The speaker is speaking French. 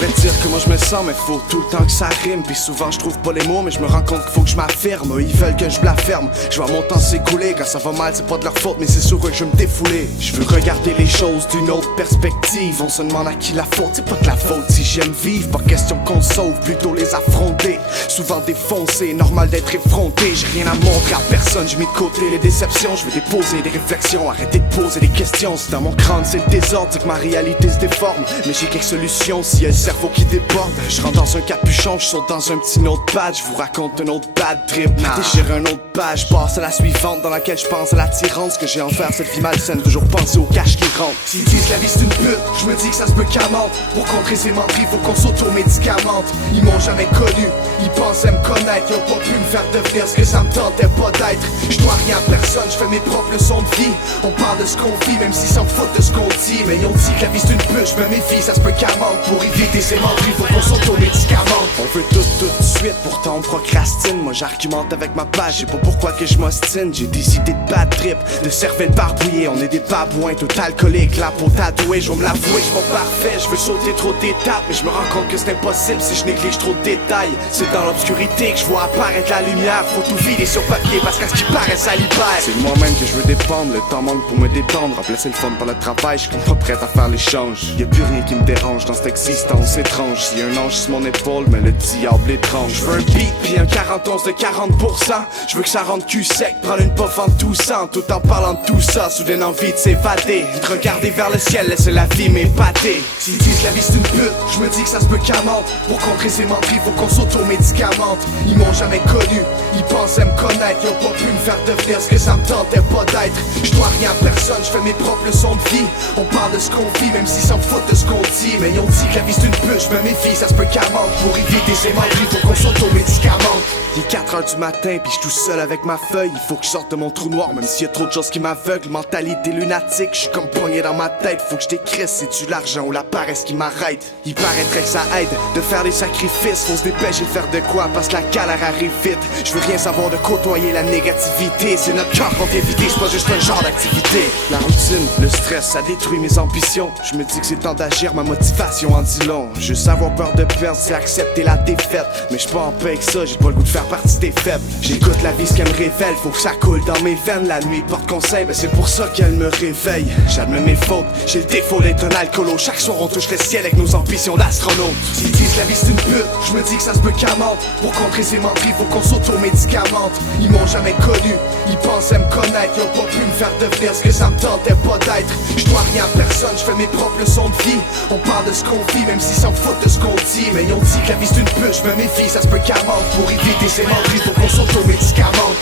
J'aimerais te dire comment je me sens, mais faut tout le temps que ça rime. Puis souvent je trouve pas les mots, mais je me rends compte qu'il faut que je m'affirme. Ils veulent que je blasphème, je vois mon temps s'écouler. Quand ça va mal, c'est pas de leur faute, mais c'est sûr que je vais me défouler. Je veux regarder les choses d'une autre perspective. On se demande à qui la faute, c'est pas de la faute si j'aime vivre. Pas question qu'on sauve, plutôt les affronter. Souvent défoncé, normal d'être effronté. J'ai rien à montrer à personne, je mets de côté les déceptions. Je veux déposer des réflexions, arrêter de poser des questions. Si dans mon crâne c'est le désordre, c'est que ma réalité se déforme. Mais j'ai quelques solutions, si y'a le cerveau qui déborde. Je rentre dans un capuchon, je saute dans un petit notepad. Je vous raconte un autre bad trip, déchire un autre page. Passe à la suivante dans laquelle je pense à la tyrande. Ce que j'ai en faire, cette vie malsaine, toujours penser au cash qui rentre. S'ils disent que la vie c'est une pute, je me dis que ça se peut qu'elle mente. Pour contrer ces menteries, faut qu'on s'auto-médicamente. Ils m'ont jamais connu, ils pensaient me connaître. Ils ont pas pu me faire devenir ce que ça me tentait pas d'être. Je dois rien à personne, je fais mes propres leçons de vie. On parle de ce qu'on vit, même s'ils s'en foutent de ce qu'on dit. Mais ils ont dit que la vie c'est une pute, je me méfie, ça se peut qu'elle manque. Pour éviter ces menteries, faut qu'on s'auto-médicamente. On veut tout de suite, pourtant on procrastine. Moi j'argumente avec ma page, je sais pas pourquoi que je m'ostine. J'ai décidé de bad trip, de cervelle barbouillée. On est des babouins, tout alcooliques, la peau tatouée. Je vais me l'avouer, je suis pas parfait, je veux sauter trop d'étapes. Mais je me rends compte que c'est impossible si je néglige trop de détails. C'est dans l'obscurité que je vois apparaître la lumière. Faut tout vider sur papier parce qu'à ce qui paraît ça libère. C'est de moi-même que je veux dépendre, le temps manque pour me détendre. Remplacer le fun par le travail, je suis pas prêt à faire l'échange. Y'a plus rien qui me dérange dans cette existence étrange. S'il y a un ange sur mon épaule, mais le diable étrange. Je veux un beat pis un 41 de 40%. Je veux que ça rende cul sec, prendre une puff en toussant. Tout en parlant de tout ça, soudaine envie de s'évader. De regarder vers le ciel, laisser la vie m'épater. S'ils disent que la vie c'est une pute, je me dis que ça se peut qu'elle mente. Pour contrer ces menteries, faut qu'on s'auto-médicamente. Ils m'ont jamais connu, ils pensaient me connaître. Ils ont pas pu me faire devenir ce que ça me tentait pas d'être. Je dois rien à personne, je fais mes propres leçons de vie. On parle de ce qu'on vit, même s'ils s'en foutent de ce qu'on dit. Mais ils ont dit que la vie c'est une pute, je me méfie, ça se peut qu'elle manque. Pour éviter ces menteries, faut qu'on s'auto-médicamente. Il est 4h du matin, puis je suis tout seul avec ma feuille. Il faut que je sorte de mon trou noir, même s'il y a trop de choses qui m'aveuglent. Mentalité lunatique, je suis comme pogné dans ma tête. Faut que je t'écrisse, c'est-tu l'argent ou la paresse qui m'arrête? Il paraîtrait que ça aide de faire des sacrifices. Faut se dépêcher de faire de quoi, parce que la galère arrive vite. Je veux rien savoir de côtoyer la négativité. C'est notre cœur qu'on vient vider, c'est pas juste un genre d'activité. La routine, le stress, ça détruit mes ambitions. Je me dis que c'est temps d'agir, ma motivation en dit long. Juste avoir peur de perdre, c'est accepter la défaite. Mais je suis pas en paix avec ça, j'ai pas le goût de faire partie des faibles. J'écoute la vie, ce qu'elle me révèle, faut que ça coule dans mes veines. La nuit porte conseil, mais c'est pour ça qu'elle me réveille. J'admets mes fautes, j'ai le défaut d'être un alcoolo. Chaque soir on touche le ciel avec nos ambitions d'astronaute. S'ils disent que la vie c'est une pute, je me dis que ça se peut qu'elle mente. Pour contrer ces menteries, faut qu'on s'auto-médicamente. Ils m'ont jamais connu, ils pensaient me connaître. Ils ont pas pu me faire devenir ce que ça me tentait pas d'être. Je dois rien à personne, je fais mes propres leçons de vie. On parle de ce qu'on vit, même s'ils s'en foutent de ce qu'on dit. Mais ils ont dit que la vie c'est une pute, je me méfie, ça se peut qu'elle manque. Pour éviter ces menteries, faut qu'on s'auto-médicamente.